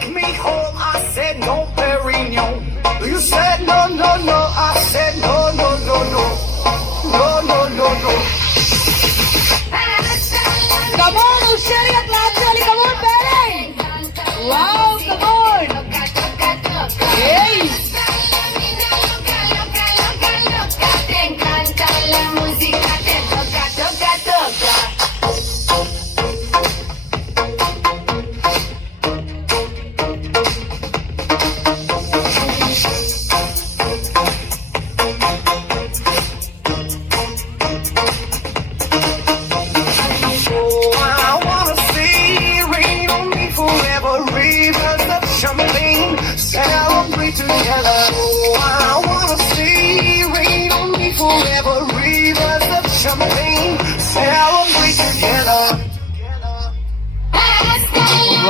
take me home. I said no, Perignon. You said no, no, no. I said no, no, no, no. No, no, no, no. Come on, Ushariya clap chali. Come on, parents. Wow, come on. Hey. Te encanta la música, te toca, toca, toca. Oh, I wanna see rain on me forever. Rivers of champagne, celebrate together. Oh, I wanna see rain on me forever. Rivers of champagne, celebrate together.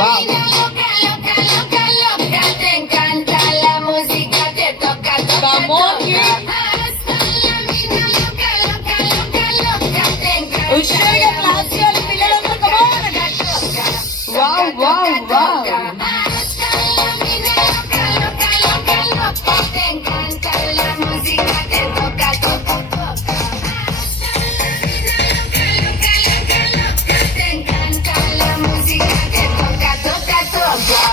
Wow. Loca, loca, loca, loca. Te encanta la música, te toca, toca, Come on, toca. kid. Hasta la vida loca, loca, loca, loca. Te encanta Ushariya la clap chali. Pillalantru come on. música. Wow, wow, wow. Hasta la vida loca, loca, loca, loca. Te encanta la música, te toca, toca, toca. Hasta la vida loca, loca, loca, loca. Te encanta la música, te toca, toca, toca.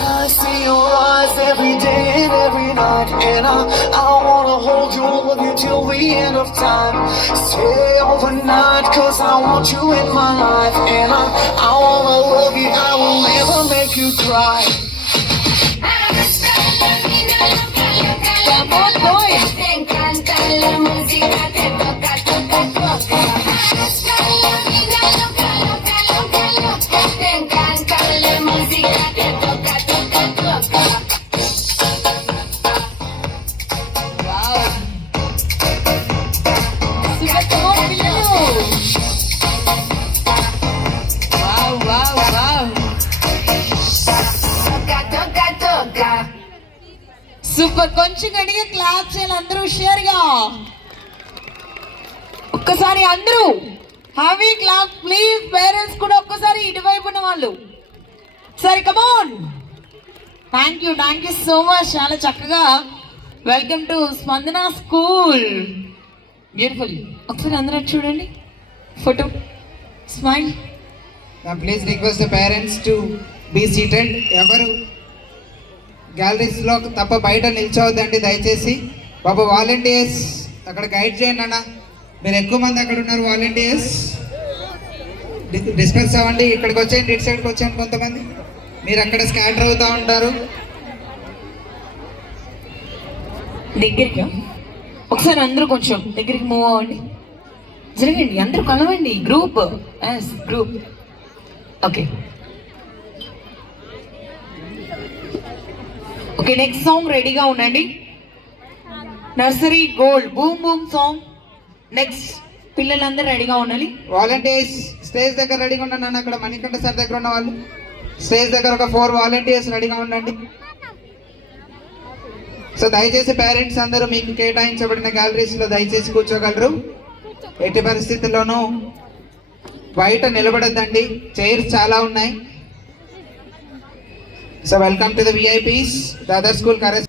I see your eyes every day and every night, and I wanna hold you, love you till the end of time. Stay overnight, cause I want you in my life, and I wanna love you, I will never make you cry. Hasta la vida loca, loca, Come on, loca. boys. Te encanta la música, te toca, toca, toca. Hasta la vida loca, loca, loca, loca. Te encanta la música, te toca, toca, toca. Wow. Super, come on, పిల్లలు. Wow, wow, wow. Toca, toca, toca. Super. కొంచెం గట్టిగా క్లాప్ చేయాలి అందరూ హుషారుగా. ఒక్కసారి అందరూ హ్యావీ clap please. Parents కూడా ఒక్కసారి ఇటువైపు ఉన్న వాళ్ళు సరే come on. Thank you so much. చాలా చక్కగా welcome to Spandana school. Beautiful. ఒకసారి అందరూ అటు చూడండి. Photo smile. Now please request the parents to be seated. ఎవరు గ్యాలరీస్లో తప్ప బయట నిల్చోవద్దండి దయచేసి. బాబు వాలంటీర్స్ అక్కడ గైడ్ చేయండి అన్న. మీరు ఎక్కువ మంది అక్కడ ఉన్నారు వాలంటీర్స్. డిస్పెన్స్ అవ్వండి. ఇక్కడికి వచ్చేయండి, ఇటు సైడ్కి వచ్చేయండి. కొంతమంది మీరు అక్కడ స్కాటర్ అవుతూ ఉంటారు. దగ్గరికి ఒకసారి అందరూ కొంచెం దగ్గరికి మూవ్ అవ్వండి. జరగండి, అందరూ కలవండి. Group group. Okay okay next song రెడీగా ఉండండి. Nursery gold boom boom song. Next పిల్లలందరూ రెడీగా ఉండాలి. వాలంటీర్స్ స్టేజ్ దగ్గర రెడీగా ఉండండి అన్న. అక్కడ మణికంఠ సార్ దగ్గర ఉన్న వాళ్ళు స్టేజ్ దగ్గర ఒక 4 వాలంటీర్స్ రెడీగా ఉండండి. సో దయచేసి పేరెంట్స్ అందరూ మీకు కేటాయించబడిన గ్యాలరీస్లో దయచేసి కూర్చోగలరు. ఎట్టి పరిస్థితుల్లోనూ బయట నిలబడద్దండి, చైర్స్ చాలా ఉన్నాయి. So welcome to the VIPs, the other school correspondents.